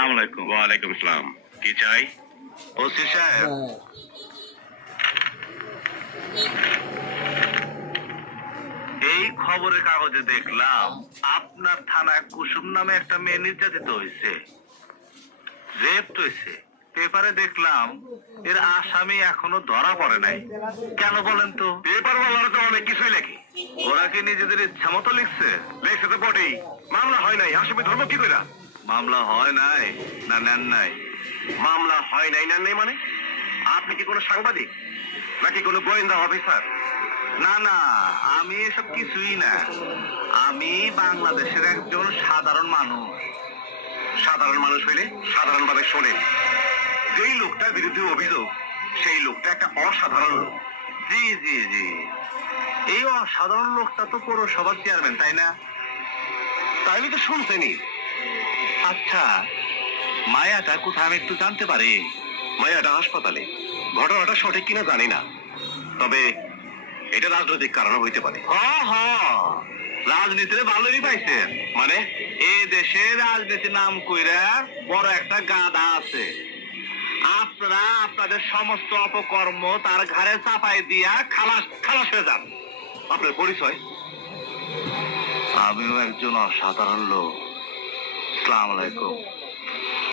আসসালামু আলাইকুম। ওয়ালাইকুম আসসালাম। কি চাই? ওসি সাহেব, এই খবরের কাগজে দেখলাম আপনার থানায় কুসুম নামে একটা মেয়ে নির্যাতিত হয়েছে, রেপড হয়েছে। পেপারে দেখলাম এর আসামি এখনো ধরা পড়ে নাই। কেন বলেন তো? পেপার ওয়ালারা তো অনেক কিছুই লেখে। ওরা কি নিজেদের ইচ্ছা মতো লিখছে? লেখছে তো বটেই। মামলা হয় নাই, আসামি ধর্ম কি কইরা? মামলা হয় নাই না নেন নাই? মামলা হয় নাই না নেই মানে? আপনি কি কোনো সাংবাদিক নাকি কোনো গোয়েন্দা অফিসার? না না, আমি এসব কিছুই না। আমি বাংলাদেশের একজন সাধারণ মানুষ। সাধারণ মানুষ হইলে সাধারণভাবে শোনেন। যেই লোকটার বিরুদ্ধে অভিযোগ সেই লোকটা একটা অসাধারণ লোক। জি জি জি, এই অসাধারণ লোকটা তো পৌরসভার চেয়ারম্যান, তাই না? তাইলে তো শুনছেনই। আচ্ছা, মায়াটা কোথায় আমি একটু জানতে পারি? মায়াটা হাসপাতালে। ঘটনাটা সঠিক কিনা জানি না, তবে এটা রাজনৈতিক কারণ হইতে পারে। রাজনীতিতে ভালোই পাইছেন। মানে এ দেশে রাজনীতির নাম কইরা বড় একটা গাধা আছে। আপনারা আপনাদের সমস্ত অপকর্ম তার ঘাড়ে চাপাই দিয়া খালাস খালাস হয়ে যান। আপনার পরিচয়? আমিও একজন অসাধারণ লোক। আসসালামু আলাইকুম।